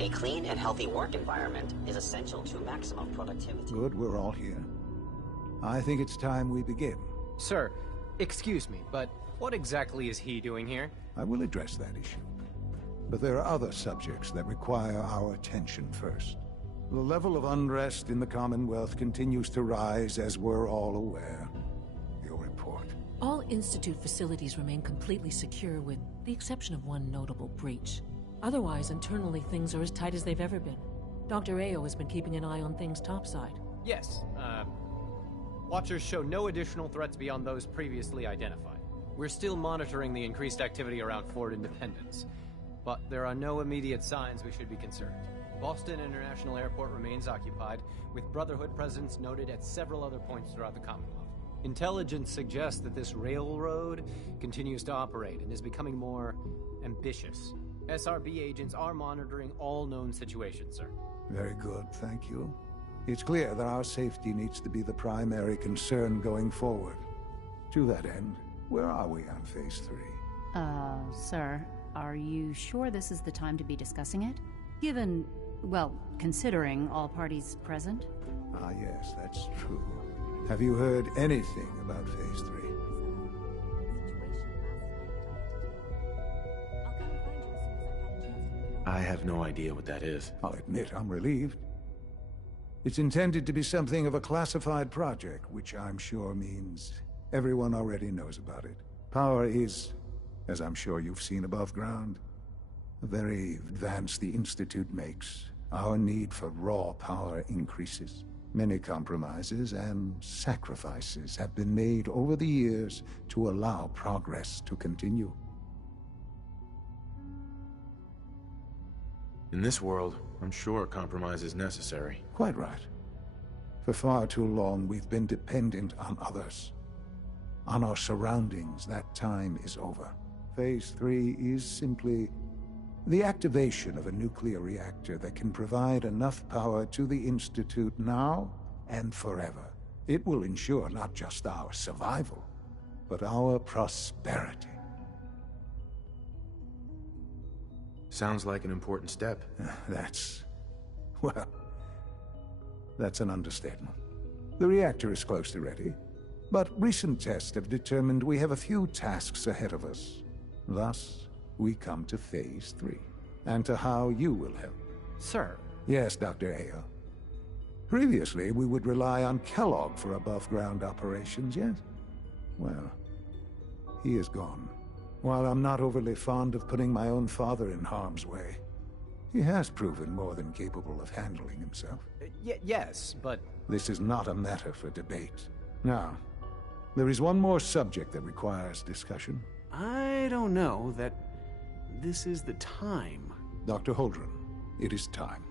A clean and healthy work environment is essential to maximum productivity. Good, we're all here. I think it's time we begin. Sir, excuse me, but what exactly is he doing here? I will address that issue. But there are other subjects that require our attention first. The level of unrest in the Commonwealth continues to rise, as we're all aware. Your report. All Institute facilities remain completely secure with the exception of one notable breach. Otherwise, internally, things are as tight as they've ever been. Dr. Ayo has been keeping an eye on things topside. Yes, Watchers show no additional threats beyond those previously identified. We're still monitoring the increased activity around Fort Independence, but there are no immediate signs we should be concerned. Boston International Airport remains occupied, with Brotherhood presence noted at several other points throughout the Commonwealth. Intelligence suggests that this railroad continues to operate and is becoming more ambitious. SRB agents are monitoring all known situations, sir. Very good, thank you. It's clear that our safety needs to be the primary concern going forward. To that end, where are we on Phase 3? Sir, are you sure this is the time to be discussing it? Given, well, considering all parties present? Ah, yes, that's true. Have you heard anything about Phase 3? I have no idea what that is. I'll admit I'm relieved. It's intended to be something of a classified project, which I'm sure means everyone already knows about it. Power is, as I'm sure you've seen above ground, the very advance the Institute makes, our need for raw power increases. Many compromises and sacrifices have been made over the years to allow progress to continue. In this world, I'm sure compromise is necessary. Quite right. For far too long, we've been dependent on others. On our surroundings. That time is over. Phase 3 is simply the activation of a nuclear reactor that can provide enough power to the Institute now and forever. It will ensure not just our survival, but our prosperity. Sounds like an important step. That's an understatement. The reactor is close to ready, but recent tests have determined we have a few tasks ahead of us. Thus, we come to Phase 3, and to how you will help. Sir. Yes, Dr. Ayo. Previously, we would rely on Kellogg for above-ground operations, yes? Well, he is gone. While I'm not overly fond of putting my own father in harm's way, he has proven more than capable of handling himself. Yes, but... This is not a matter for debate. Now, there is one more subject that requires discussion. I don't know that this is the time. Dr. Holdren, it is time.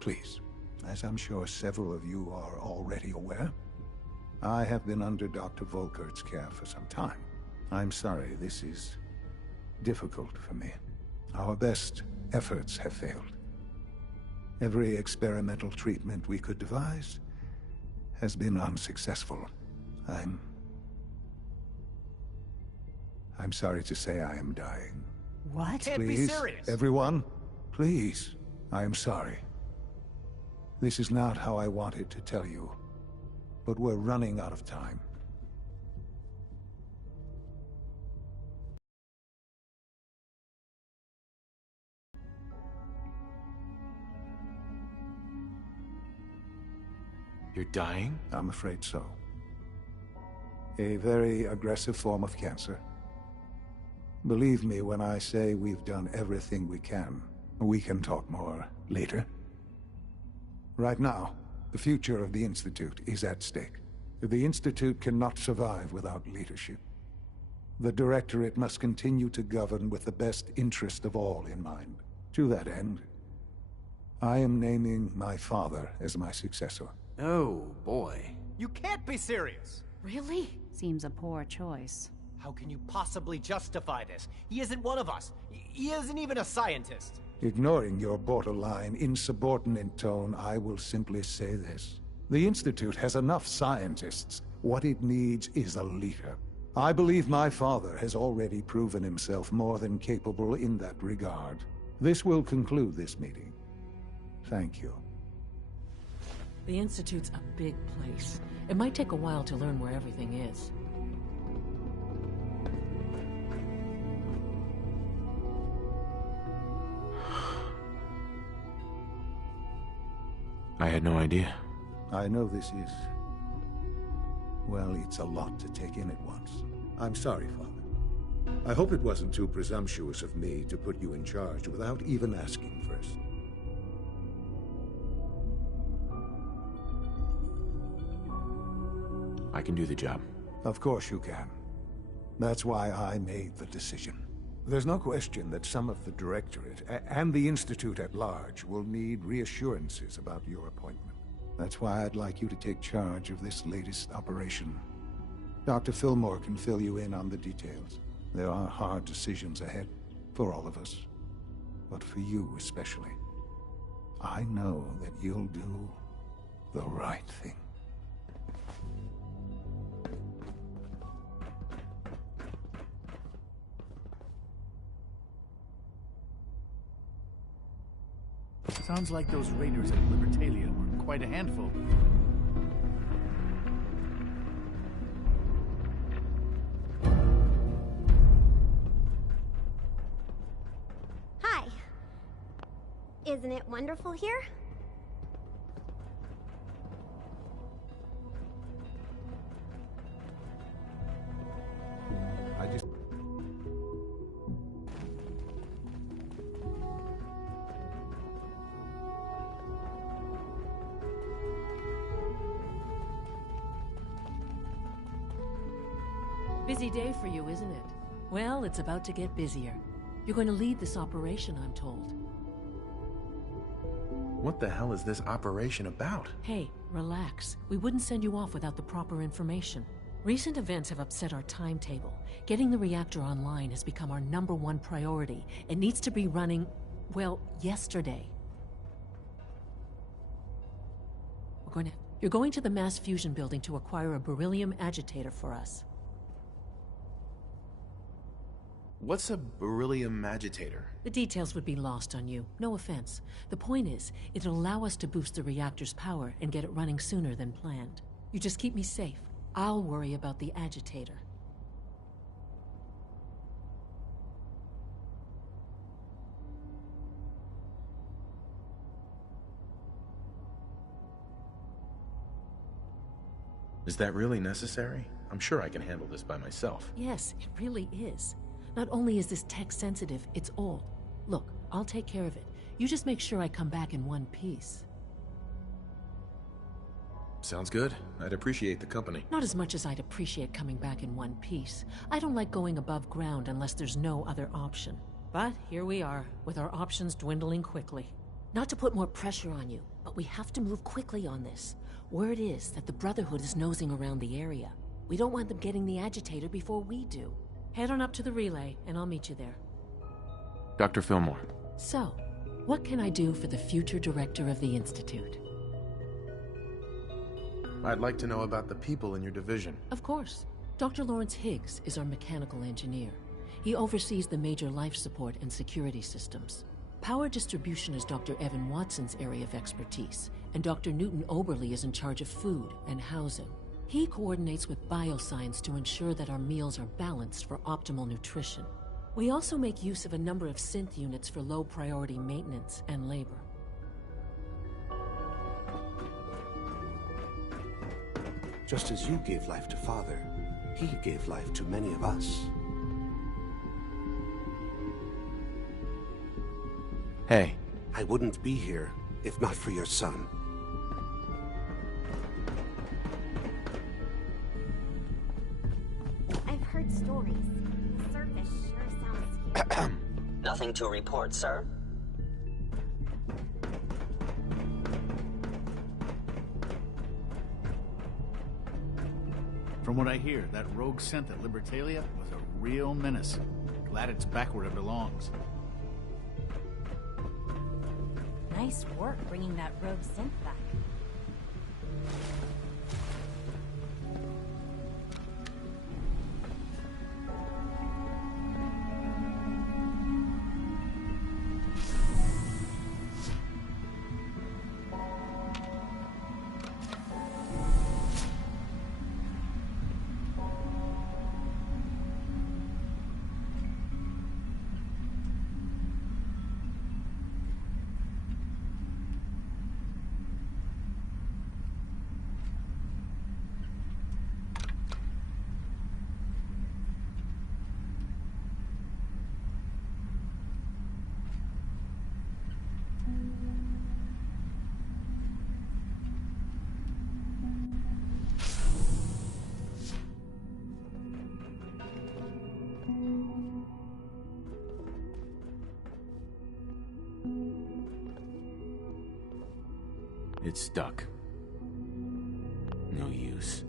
Please, as I'm sure several of you are already aware, I have been under Dr. Volkert's care for some time. I'm sorry, this is difficult for me. Our best efforts have failed. Every experimental treatment we could devise has been unsuccessful. I'm sorry to say I am dying. What? Can't be Please, serious. everyone, please, I am sorry. This is not how I wanted to tell you, but we're running out of time. You're dying? I'm afraid so. A very aggressive form of cancer. Believe me when I say we've done everything we can. We can talk more later. Right now, the future of the Institute is at stake. The Institute cannot survive without leadership. The Directorate must continue to govern with the best interest of all in mind. To that end, I am naming my father as my successor. Oh, boy. You can't be serious! Really? Seems a poor choice. How can you possibly justify this? He isn't one of us. He isn't even a scientist. Ignoring your borderline, insubordinate tone, I will simply say this. The Institute has enough scientists. What it needs is a leader. I believe my father has already proven himself more than capable in that regard. This will conclude this meeting. Thank you. The Institute's a big place. It might take a while to learn where everything is. I had no idea. I know this is... well, it's a lot to take in at once. I'm sorry, Father. I hope it wasn't too presumptuous of me to put you in charge without even asking first. I can do the job. Of course you can. That's why I made the decision. There's no question that some of the Directorate and the Institute at large will need reassurances about your appointment. That's why I'd like you to take charge of this latest operation. Dr. Fillmore can fill you in on the details. There are hard decisions ahead, for all of us. But for you especially. I know that you'll do the right thing. Sounds like those raiders at Libertalia were quite a handful. Hi. Isn't it wonderful here? I just... Busy day for you, isn't it? Well, it's about to get busier. You're going to lead this operation, I'm told. What the hell is this operation about? Hey, relax. We wouldn't send you off without the proper information. Recent events have upset our timetable. Getting the reactor online has become our #1 priority. It needs to be running, well, yesterday. You're going to the mass fusion building to acquire a beryllium agitator for us. What's a beryllium agitator? The details would be lost on you. No offense. The point is, it'll allow us to boost the reactor's power and get it running sooner than planned. You just keep me safe. I'll worry about the agitator. Is that really necessary? I'm sure I can handle this by myself. Yes, it really is. Not only is this tech sensitive, it's old. Look, I'll take care of it. You just make sure I come back in one piece. Sounds good. I'd appreciate the company. Not as much as I'd appreciate coming back in one piece. I don't like going above ground unless there's no other option. But here we are, with our options dwindling quickly. Not to put more pressure on you, but we have to move quickly on this. Word is that the Brotherhood is nosing around the area. We don't want them getting the agitator before we do. Head on up to the relay, and I'll meet you there. Dr. Fillmore. So, what can I do for the future director of the Institute? I'd like to know about the people in your division. Of course. Dr. Lawrence Higgs is our mechanical engineer. He oversees the major life support and security systems. Power distribution is Dr. Evan Watson's area of expertise, and Dr. Newton Oberly is in charge of food and housing. He coordinates with bioscience to ensure that our meals are balanced for optimal nutrition. We also make use of a number of synth units for low-priority maintenance and labor. Just as you gave life to Father, he gave life to many of us. Hey. I wouldn't be here if not for your son. I've heard stories. The surface sure sounds scary. Nothing to report, sir. From what I hear, that rogue synth at Libertalia was a real menace. Glad it's back where it belongs. Nice work bringing that rogue synth back. It's stuck. No use.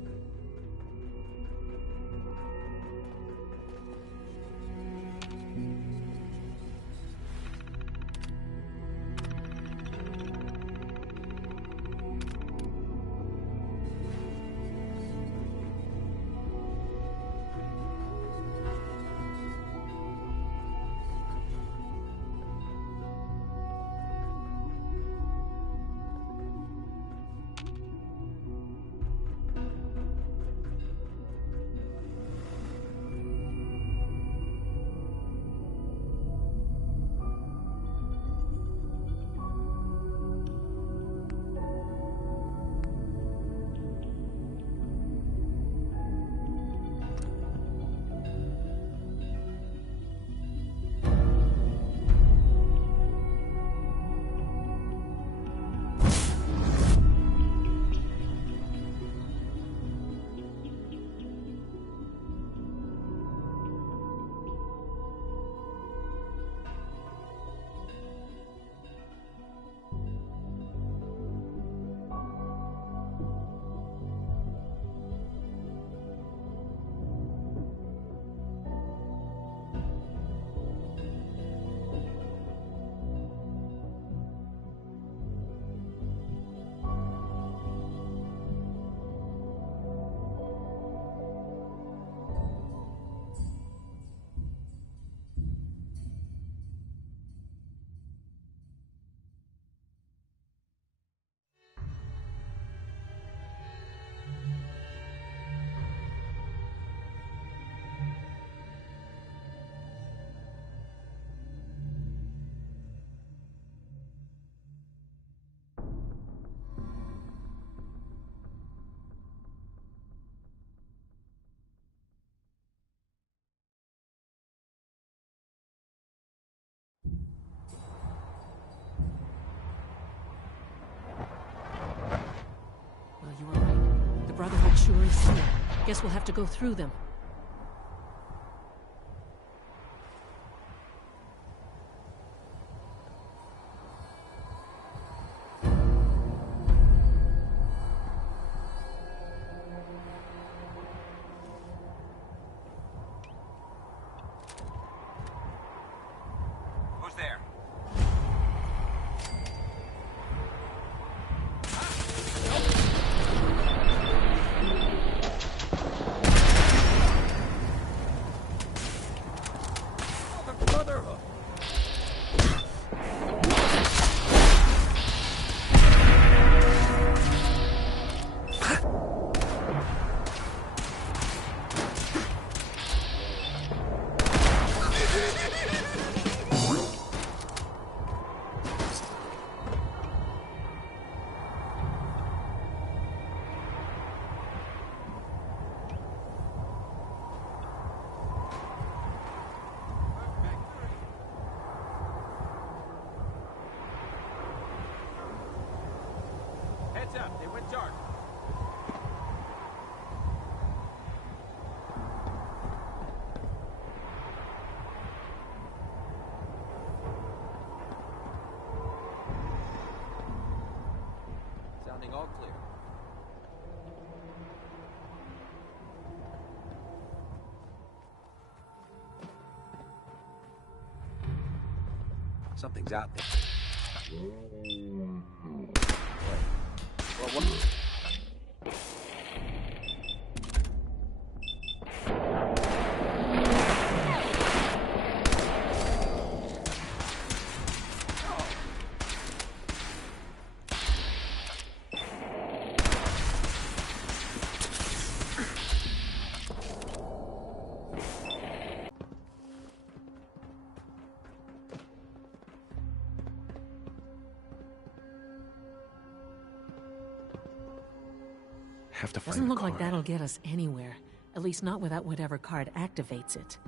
Well, you were right. The Brotherhood sure is here. Guess we'll have to go through them. Who's there? Heads up, they went dark. Sounding all clear. Something's out there. Well, what? Have to find Doesn't the look like card. that'll get us anywhere. At least not without whatever card activates it.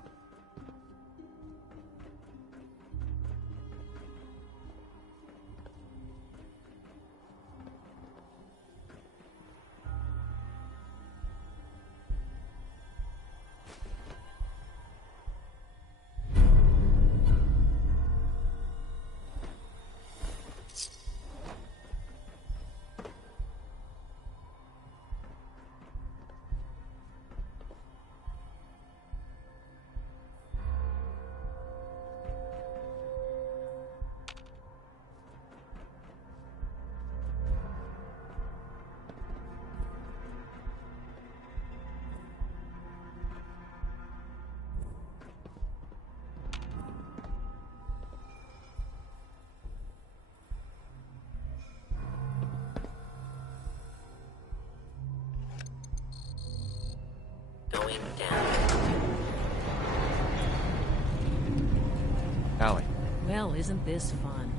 Well, isn't this fun?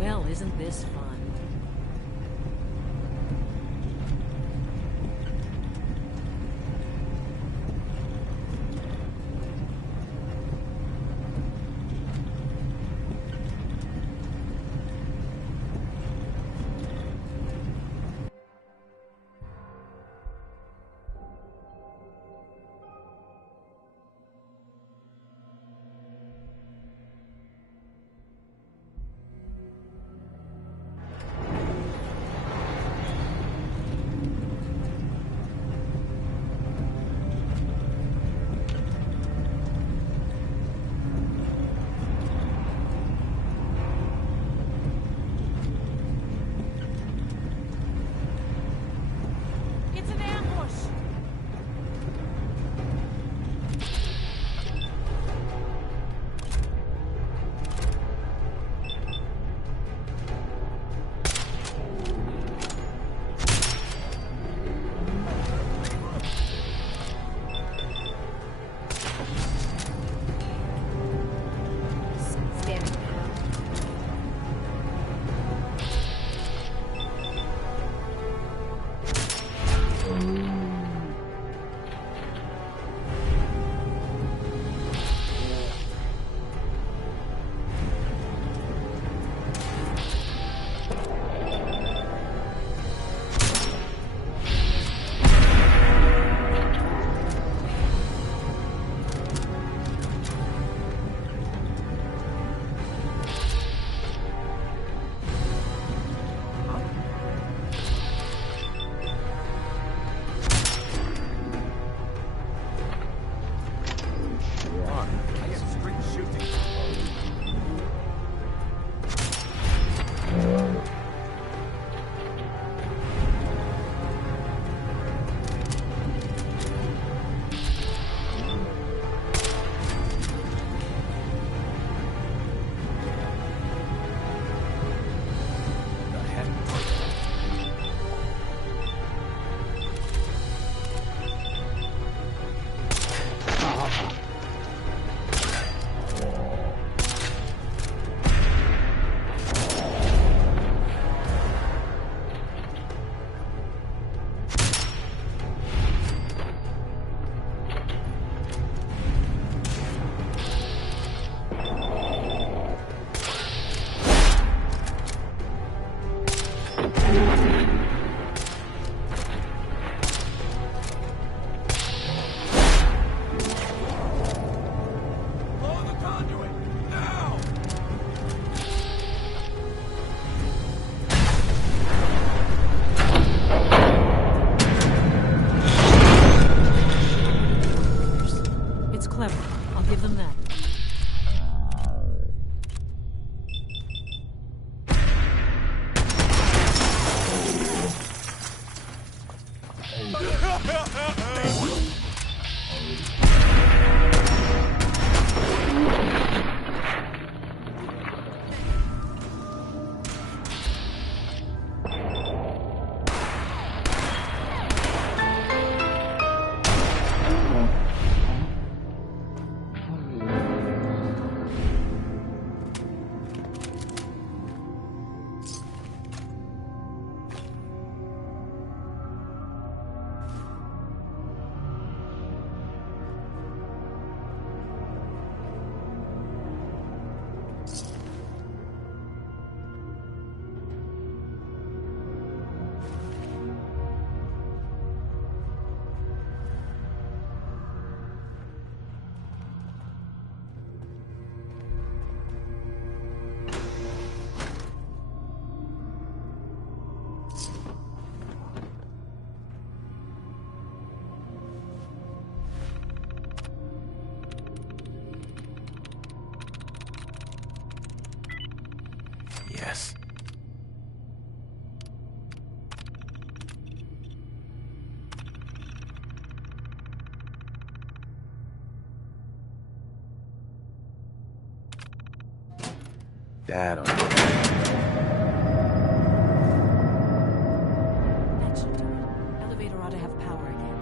Well, isn't this fun? Yes. Dad on That should do it. Elevator ought to have power again.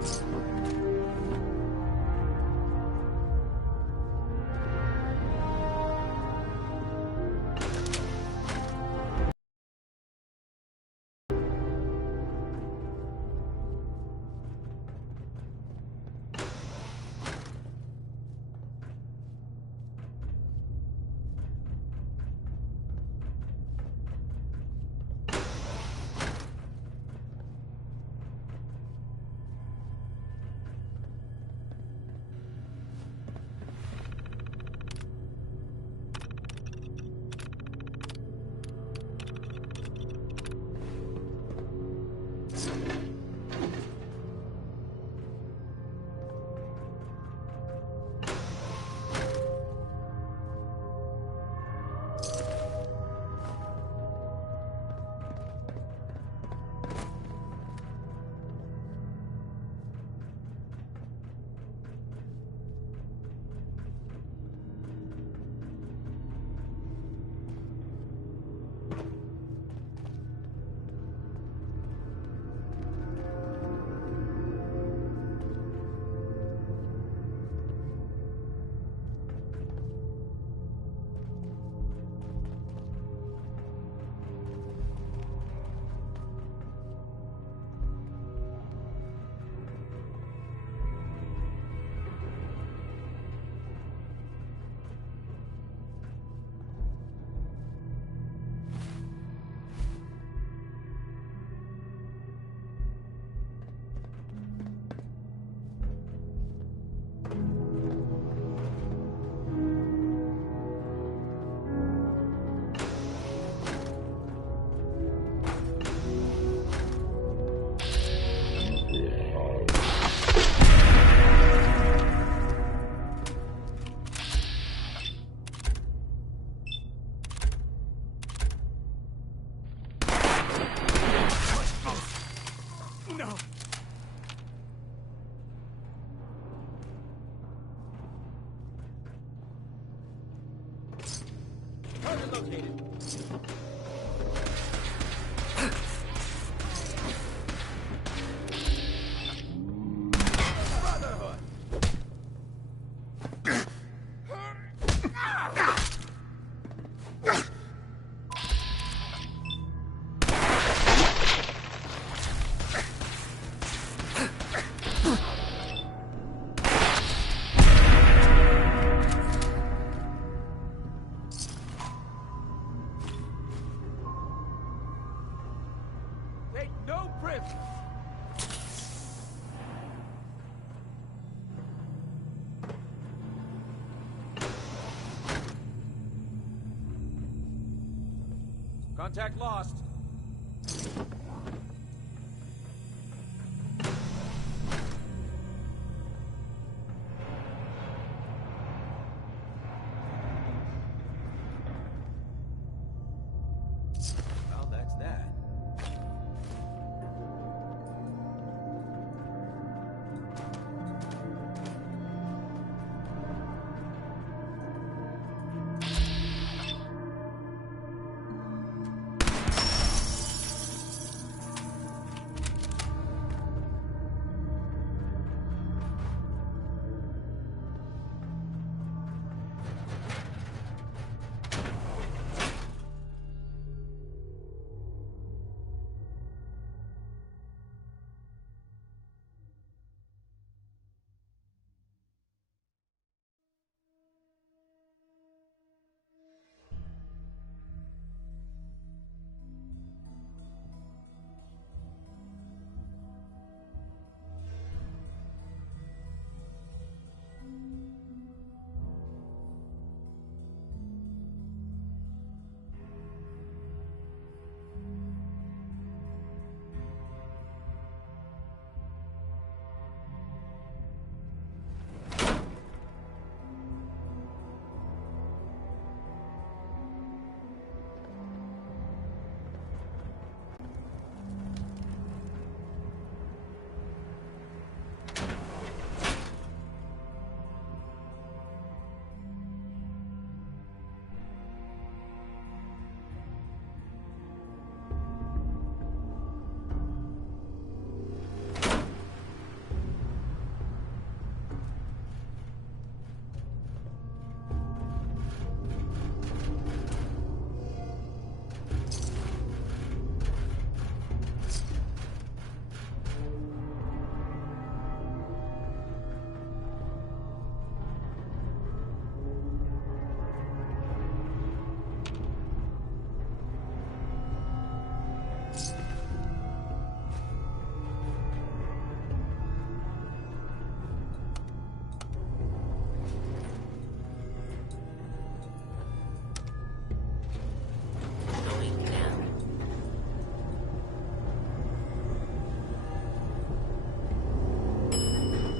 Target located. Brotherhood. Take no prisoners. Contact lost. Well, that's that.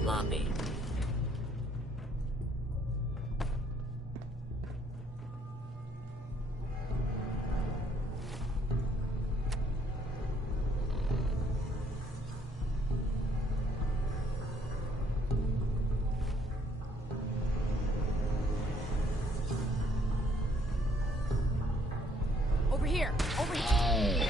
Lobby. Over here! Over here!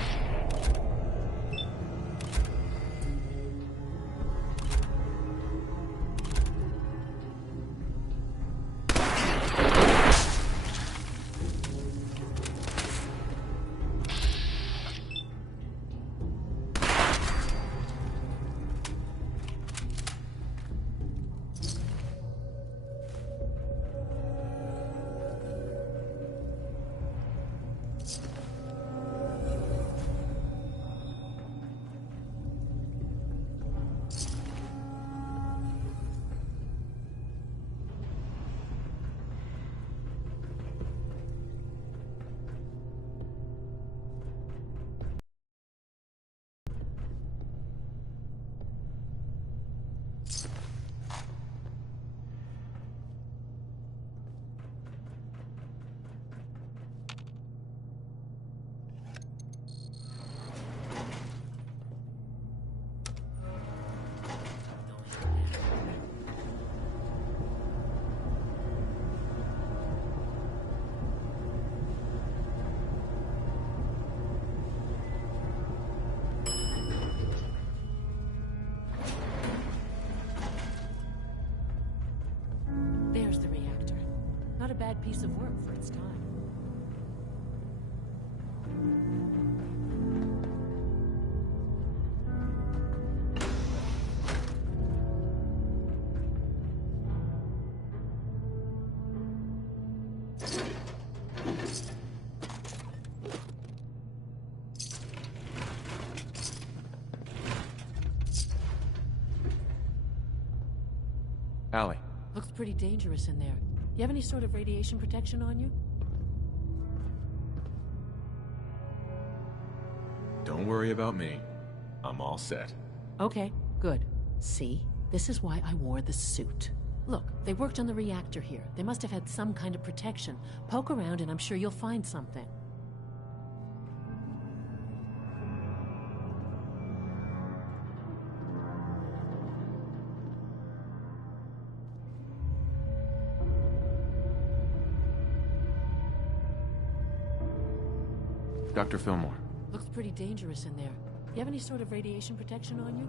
Allie. Looks pretty dangerous in there. You have any sort of radiation protection on you? Don't worry about me. I'm all set. Okay, good. See? This is why I wore the suit. Look, they worked on the reactor here. They must have had some kind of protection. Poke around and I'm sure you'll find something. Dr. Fillmore. Looks pretty dangerous in there. You have any sort of radiation protection on you?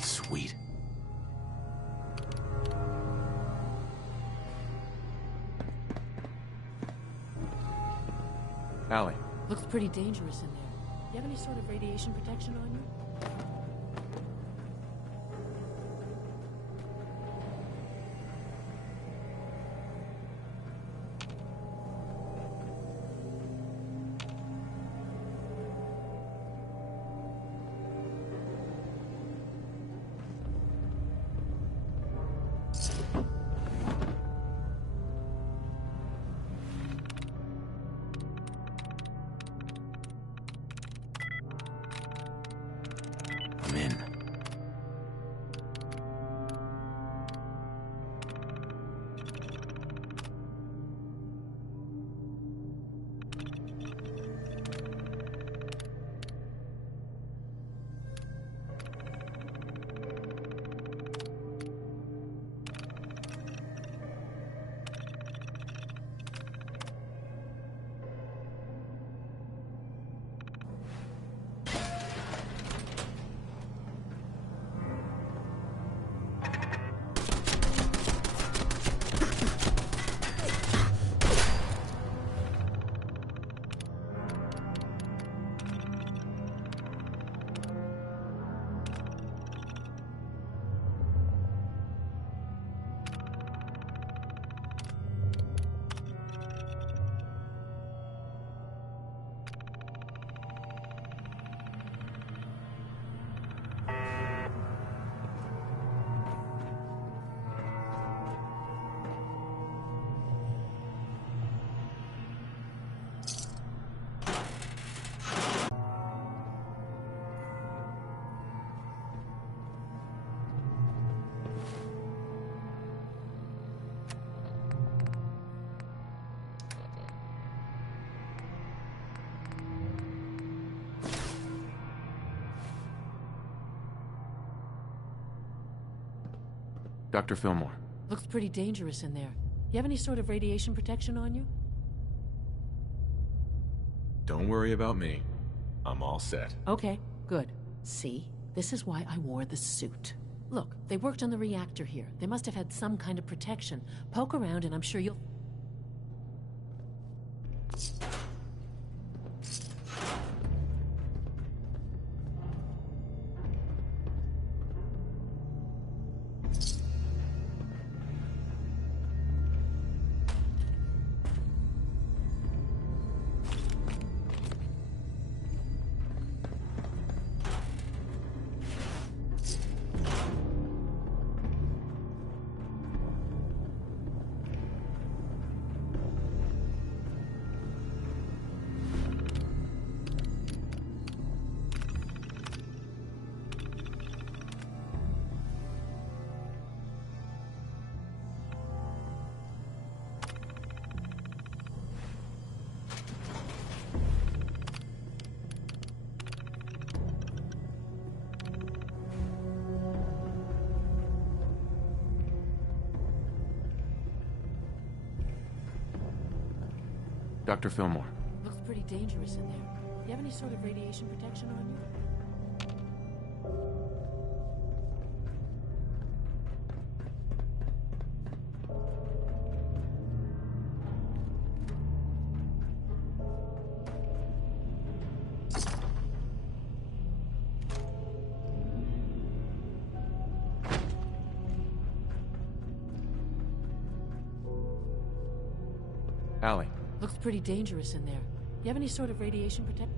Sweet. Allie. Looks pretty dangerous in there. You have any sort of radiation protection on you? I'm in. Dr. Fillmore. Looks pretty dangerous in there. You have any sort of radiation protection on you? Don't worry about me. I'm all set. Okay, good. See? This is why I wore the suit. Look, they worked on the reactor here. They must have had some kind of protection. Poke around and I'm sure you'll... Dr. Fillmore. Looks pretty dangerous in there. You have any sort of radiation protection on you? Allie. Looks pretty dangerous in there. You have any sort of radiation protection?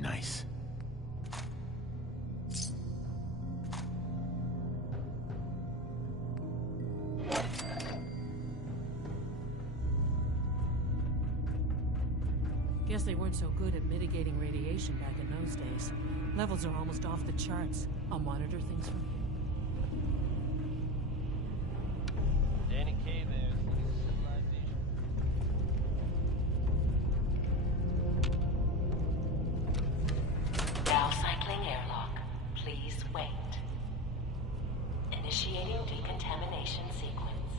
Nice. Guess they weren't so good at mitigating radiation back in those days. Levels are almost off the charts. I'll monitor things from here. Danny K there, civilization. Now cycling airlock. Please wait. Initiating decontamination sequence.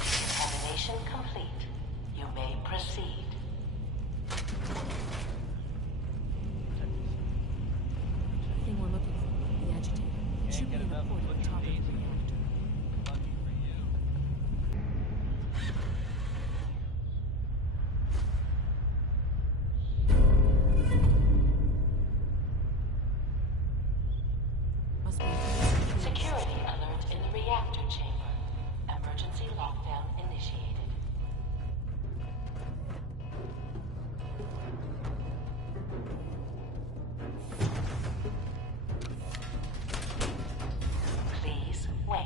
Decontamination complete. You may proceed. The thing we're looking for, the agitator. It should be in the port at the top of the reactor. Lucky for you. Must be Security alert in the reactor chamber. Emergency lockdown initiated. Please wait.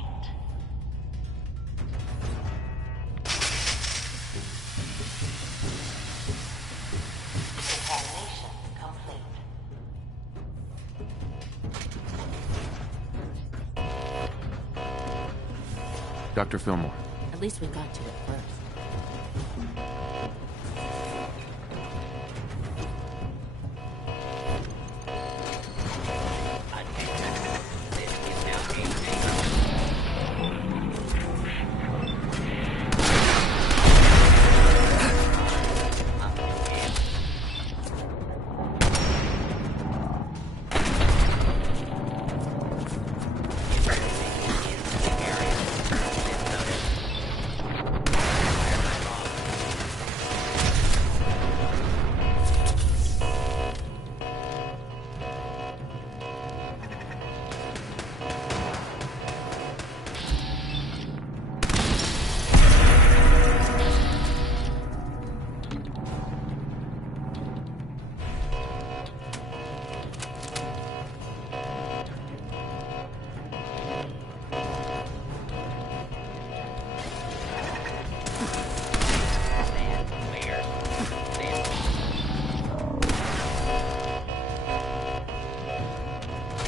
Decontamination complete. Dr. Fillmore. At least we got to it first.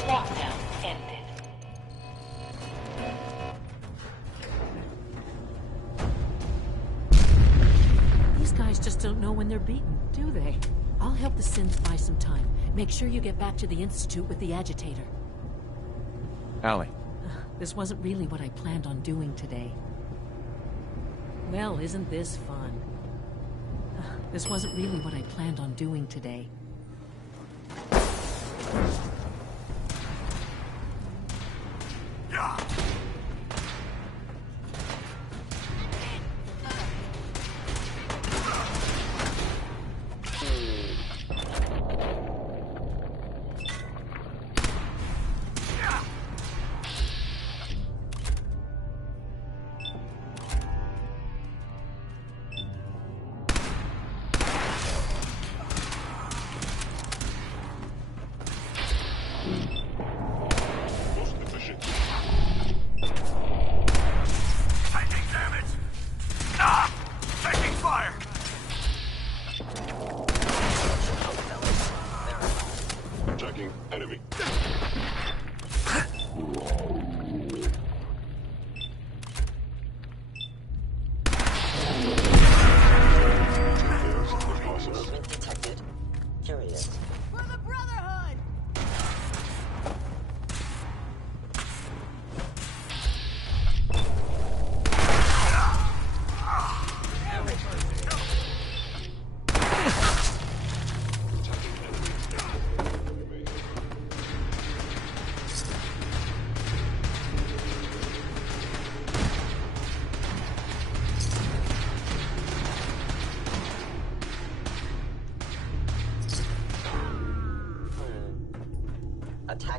Lockdown ended. These guys just don't know when they're beaten, do they? I'll help the synths buy some time. Make sure you get back to the Institute with the agitator. Allie. This wasn't really what I planned on doing today. Well, isn't this fun? This wasn't really what I planned on doing today.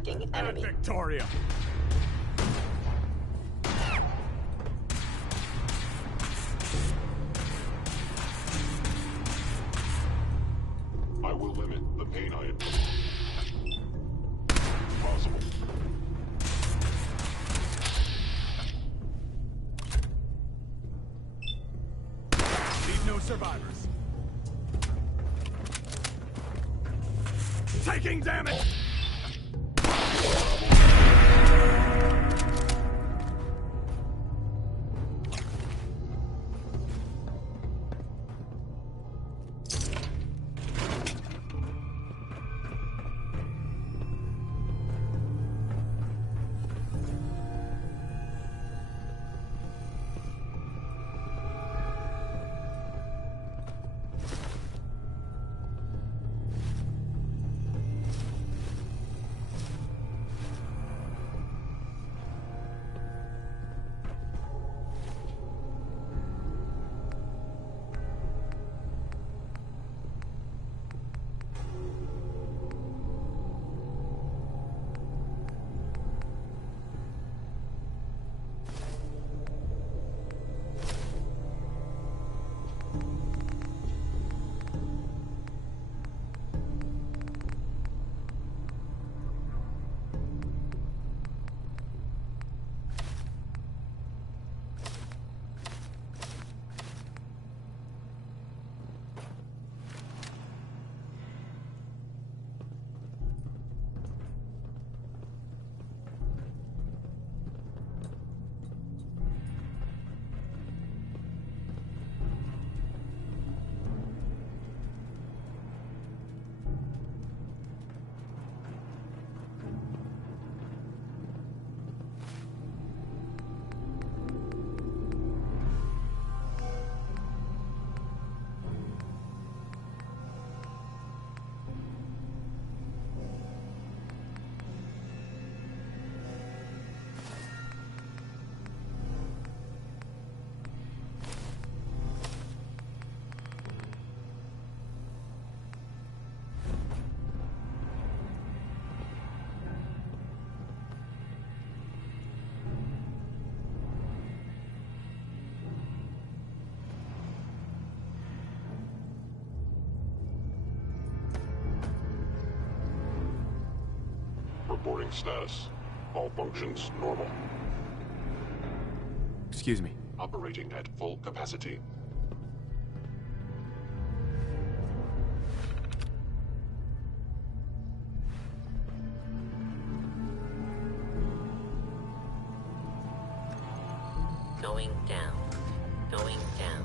attacking enemy. Victoria! I will limit the pain I inflict. Possible. Leave no survivors. Taking damage! Reporting status. All functions normal. Excuse me. Operating at full capacity. Going down. Going down.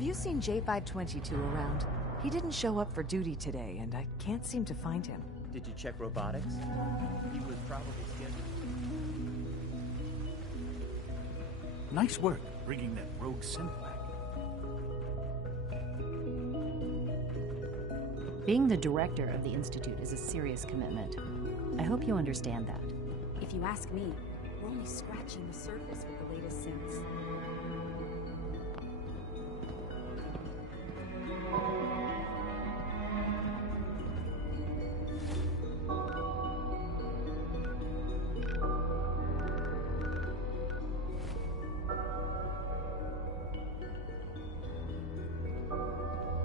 Have you seen J522 around? He didn't show up for duty today, and I can't seem to find him. Did you check robotics? He was probably scheduled. Nice work bringing that rogue synth back. Being the director of the Institute is a serious commitment. I hope you understand that. If you ask me, we're only scratching the surface with the latest synths.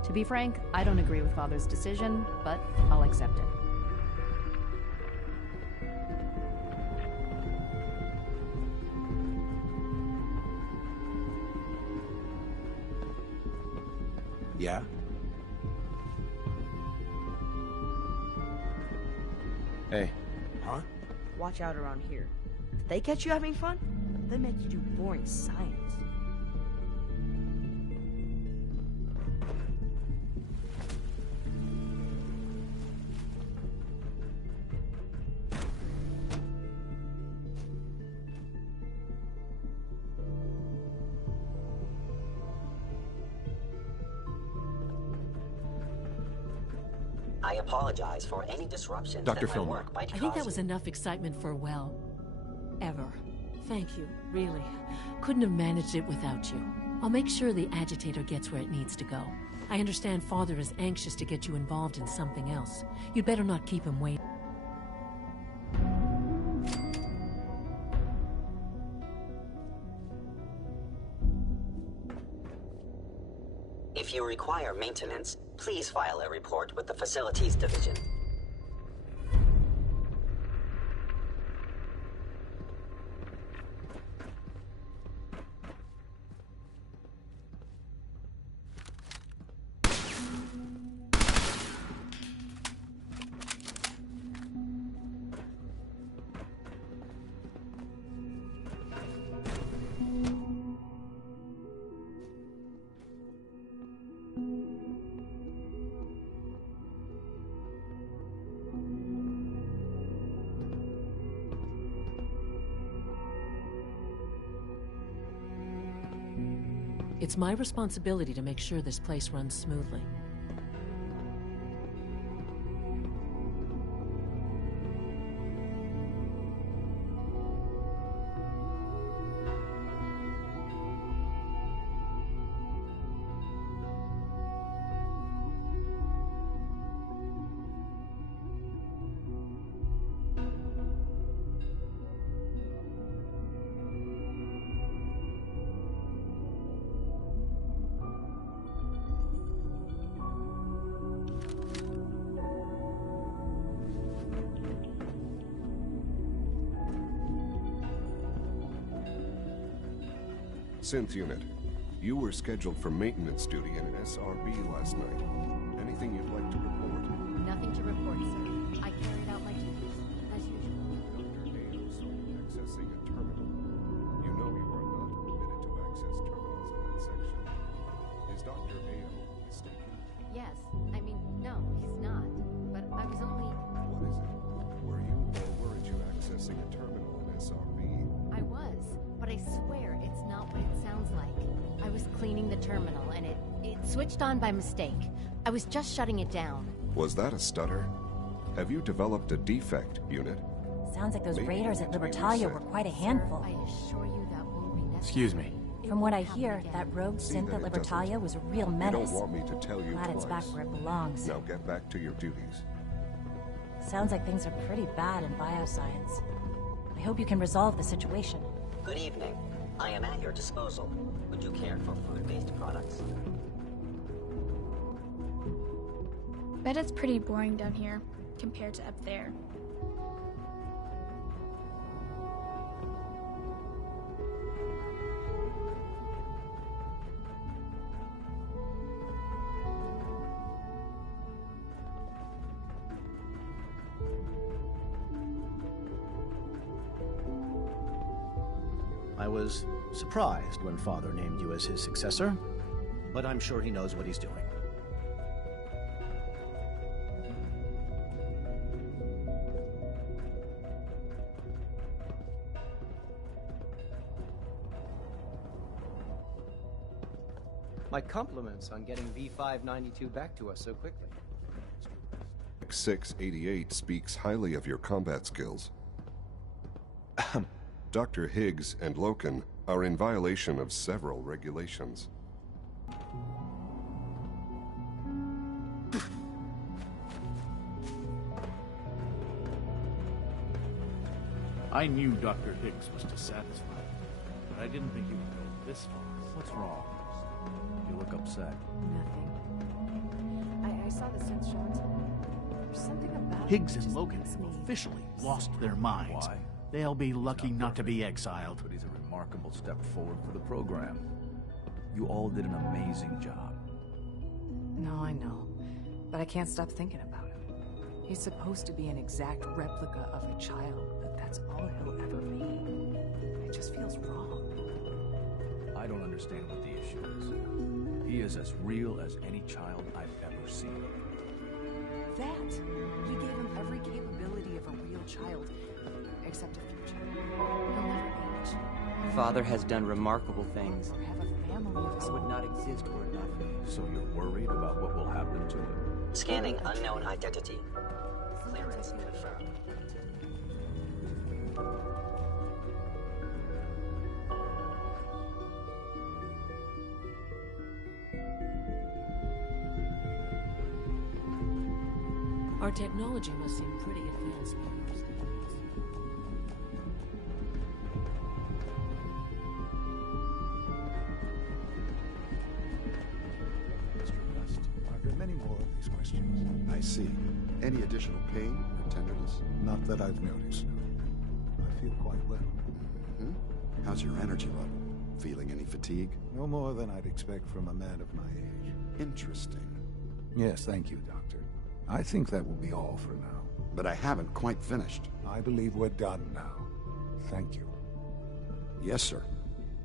To be frank, I don't agree with Father's decision, but I'll accept it. Yeah? Hey. Huh? Watch out around here. If they catch you having fun, they make you do boring science. I apologize for any disruption Dr. that my work might I think cause that was you. enough excitement for, well, ever. Thank you, really. Couldn't have managed it without you. I'll make sure the agitator gets where it needs to go. I understand Father is anxious to get you involved in something else. You'd better not keep him waiting. If you require maintenance, please file a report with the Facilities Division. It's my responsibility to make sure this place runs smoothly. Synth unit, you were scheduled for maintenance duty in an SRB last night. Anything you'd like to report? Nothing to report, sir. I carried out my duties, as usual. Dr. Ayo saw you accessing a terminal. You know you are not permitted to access terminals in that section. Is Dr. Ayo mistaken? Yes. I mean, no, he's not. But I was only... What is it? Were you or weren't you accessing a terminal in SRB? I was, but I swear it's not what it sounds like. I was cleaning the terminal and it switched on by mistake. I was just shutting it down. Was that a stutter? Have you developed a defect, unit? Sounds like those Maybe raiders at Libertalia were quite a handful. I assure you that won't be necessary. Excuse me. From what I hear, that rogue synth at Libertalia was a real menace. You don't want me to tell you Glad it's back twice. where it belongs. Now get back to your duties. Sounds like things are pretty bad in bioscience. I hope you can resolve the situation. Good evening. I am at your disposal. Would you care for food-based products? Bet it's pretty boring down here, compared to up there. I was surprised when Father named you as his successor. but I'm sure he knows what he's doing. My compliments on getting V592 back to us so quickly. 688 speaks highly of your combat skills. Dr. Higgs and Loken are in violation of several regulations. I knew Dr. Higgs was dissatisfied, but I didn't think he would go this far. What's wrong? You look upset. Nothing. I saw the synth shot. There's something about Higgs it that and just Loken makes have me officially lost their minds. Why? They'll be lucky not to be exiled. But he's a remarkable step forward for the program. You all did an amazing job. No, I know. But I can't stop thinking about him. He's supposed to be an exact replica of a child, but that's all he'll ever be. It just feels wrong. I don't understand what the issue is. He is as real as any child I've ever seen. That! He gave him every capability of a real child, except a future. He'll never age. Father has done remarkable things. Or have a family of his I would own. not exist were it not for you. So you're worried about what will happen to him? Scanning unknown identity. Clearance confirmed. Our technology must seem pretty advanced by your standards. Mr. West, are there many more of these questions? I see. Any additional pain or tenderness? Not that I've noticed. I feel quite well. Hmm? How's your energy level? Feeling any fatigue? No more than I'd expect from a man of my age. Interesting. Yes, thank you, Doctor. I think that will be all for now. But I haven't quite finished. I believe we're done now. Thank you. Yes, sir.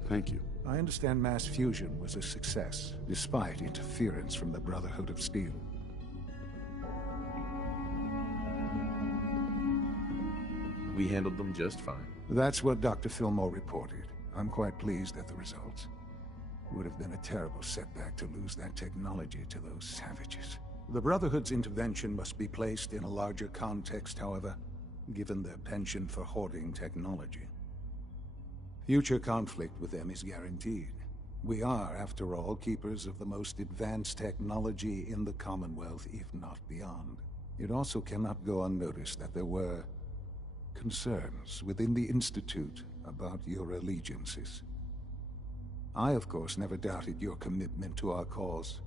Thank you. I understand mass fusion was a success, despite interference from the Brotherhood of Steel. We handled them just fine. That's what Dr. Fillmore reported. I'm quite pleased at the results. Would have been a terrible setback to lose that technology to those savages. The Brotherhood's intervention must be placed in a larger context, however, given their penchant for hoarding technology. Future conflict with them is guaranteed. We are, after all, keepers of the most advanced technology in the Commonwealth, if not beyond. It also cannot go unnoticed that there were concerns within the Institute about your allegiances. I, of course, never doubted your commitment to our cause.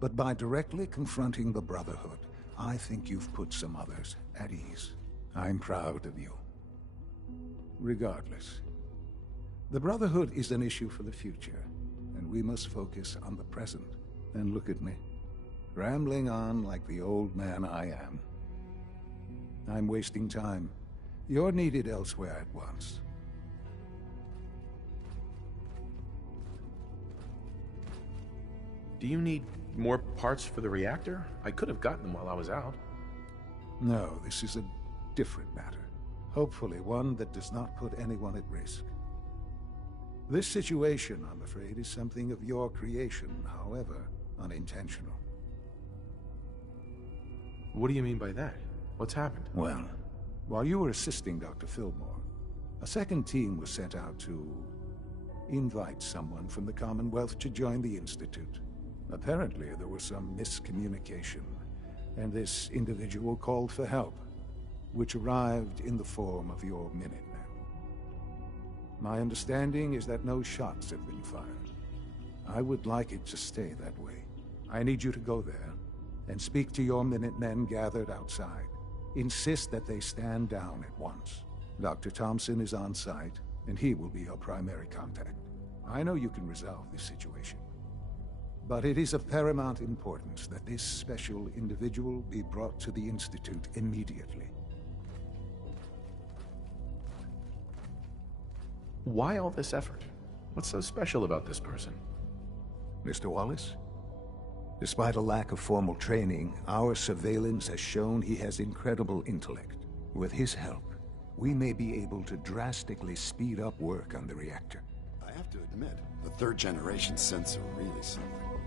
But by directly confronting the Brotherhood, I think you've put some others at ease. I'm proud of you. Regardless, the Brotherhood is an issue for the future, and we must focus on the present. And look at me, rambling on like the old man I am. I'm wasting time. You're needed elsewhere at once. Do you need more parts for the reactor? I could have gotten them while I was out. No, this is a different matter. Hopefully one that does not put anyone at risk. This situation, I'm afraid, is something of your creation, however unintentional. What do you mean by that? What's happened? Well, while you were assisting Dr. Fillmore, a second team was sent out to invite someone from the Commonwealth to join the Institute. Apparently, there was some miscommunication, and this individual called for help, which arrived in the form of your Minutemen. My understanding is that no shots have been fired. I would like it to stay that way. I need you to go there and speak to your Minutemen gathered outside. Insist that they stand down at once. Dr. Thompson is on site, and he will be your primary contact. I know you can resolve this situation. But it is of paramount importance that this special individual be brought to the Institute immediately. Why all this effort? What's so special about this person? Mr. Wallace? Despite a lack of formal training, our surveillance has shown he has incredible intellect. With his help, we may be able to drastically speed up work on the reactor. I have to admit, the third generation sensor really something.